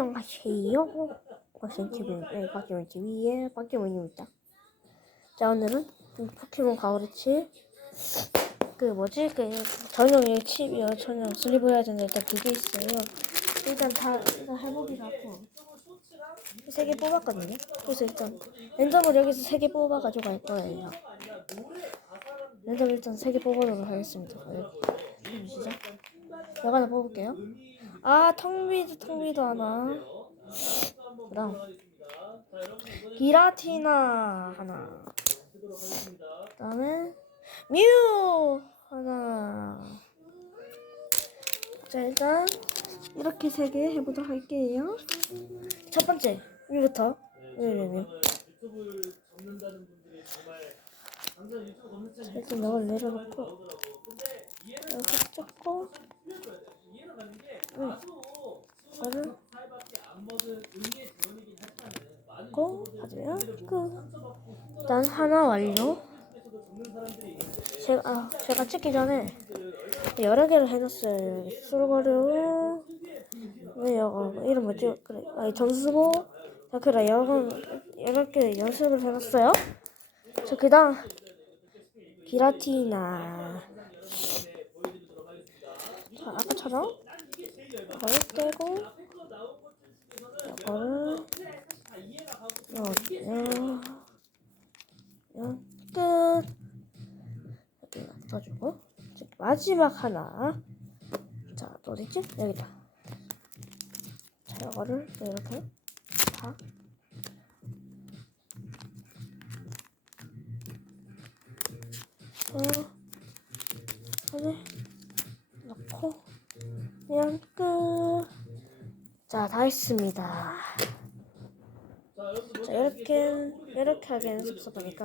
안녕하세요. 박진TV, 네, 박진TV의 박진원입니다. 자, 오늘은 그 포켓몬 가오리치, 그 뭐지, 그 전용 칩이요, 전용 슬리브 해야 되는데 일단 두개 있어요. 일단 다, 일단 해보기로 하고. 세 개 뽑았거든요. 그래서 일단 랜덤을 여기서 세 개 뽑아가지고 갈 거예요. 랜덤 일단 세 개 뽑아보도록 하겠습니다. 여기 보시죠. 이거 하나 뽑을게요. 아, 텅비드, 텅비드 하나. 그 다음. 기라티나 하나. 그 다음에, 뮤! 하나. 자, 일단, 이렇게 세 개 해보도록 할게요. 첫 번째, 뮤부터. 뮤, 뮤, 뮤. 자, 일단 이걸 내려놓고, 이렇게 찍고, 응. 이거를 고 끝. 일단 하나 완료. 제가 아, 제가 찍기 전에 여러 개를 해놨어요. 수르거려. 왜 여거 이름 뭐지? 그래. 아니 점수고. 자 그래 여러 여러 개 연습을 해놨어요. 자 그다음 기라티나. 자 아까처럼 이거를 떼고 이거를 넣어주면 끝 넣어주고 이제 마지막 하나 자 어디지? 여기다 자 이거를 이렇게 다 어, 안에 넣고 그냥 끝. 자, 다 했습니다. 자, 이렇게 이렇게 하기에는 섭섭하니까.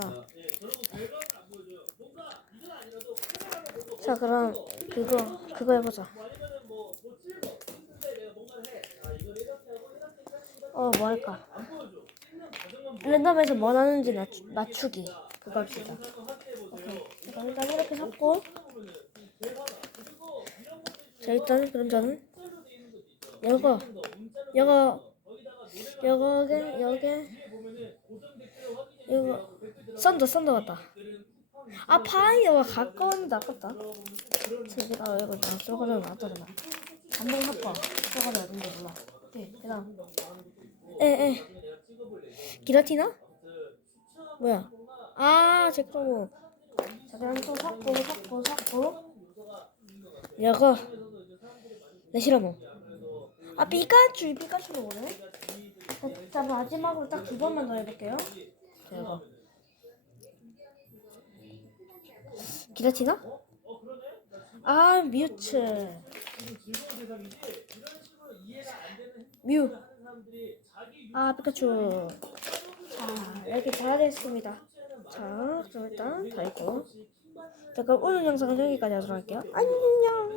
자, 그럼 그거 그거 해보자. 어, 뭐 할까? 랜덤에서 뭐 나는지 맞추, 맞추기. 그거 합시다. 그럼 일단 이렇게 섞고. 자 일단 그럼 저는 여거 여거 여거게 여게 이거 썬더 썬더 같다. 아 파이어가 가까웠는데 아깝다. 제가 이거 나 쏘가려 나왔더라 한번 섞어 쏘가려 어딘지 몰라. 오케이 그다음 에에 기라티나? 뭐야? 아 제크로모 자 그럼 또 섞고 섞고 섞고. 여거 내 싫어모. 아 피카츄 피카츄로 오네. 자, 자 마지막으로 딱 두 번만 더 해볼게요. 자 이거. 기라티나? 아 뮤츠. 뮤. 아 피카츄. 자 이렇게 다 됐습니다. 자 그럼 일단 다 했고. 자 그럼 오늘 영상은 여기까지 하도록 할게요. 안녕.